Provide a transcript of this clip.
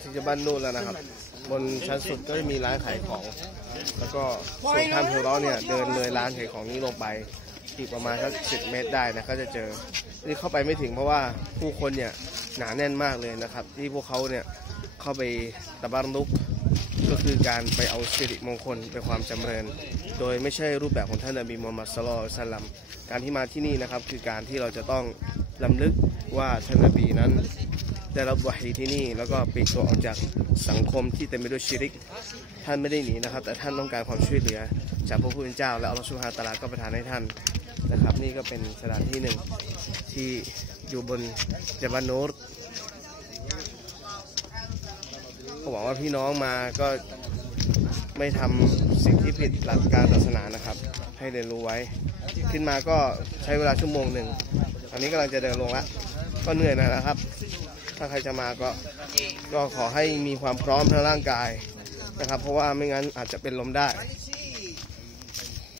ถึงจะบ้านนู่นแล้วนะครับ บนชั้นสุดก็จะมีร้านขายของ แล้วก็ส่วนข้ามเทลล้อเนี่ยเดินเลยร้านขายของนี้ลงไปอีกประมาณสักสิเมตรได้นะก็จะเจอนี่เข้าไปไม่ถึงเพราะว่าผู้คนเนี่ยหนาแน่นมากเลยนะครับ ที่พวกเขาเนี่ยเข้าไปตะบันลุกก็คือการไปเอาสิริมงคลไปความจำเริญ โดยไม่ใช่รูปแบบของท่านนบีมูฮัมมัดสลอสลัมการที่มาที่นี่นะครับ คือการที่เราจะต้องลำลึกว่าท่านนบีนั้น ได้รับวะฮีที่นี่แล้วก็ปีกตัวออกจากสังคมที่เต็มไปด้วยชิริก ท่านไม่ได้หนีนะครับ แต่ท่านต้องการความช่วยเหลือ จากพระผู้เป็นเจ้า และอัลลอฮฺสุฮาตาลาก็ประทานให้ท่านนะครับ นี่ก็เป็นสถานที่หนึ่งที่อยู่บนจาบานโนรก็หวังว่าพี่น้องมาก็ไม่ทำสิ่งที่ผิดหลักการศาสนานะครับ ให้เรียนรู้ไว้ ขึ้นมาก็ใช้เวลาชั่วโมงหนึ่งตอนนี้กำลังจะเดินลงละก็เหนื่อยนะครับ ถ้าใครจะมาก็ก็ขอให้มีความพร้อมทางร่างกายนะครับ เพราะว่าไม่งั้นอาจจะเป็นลมได้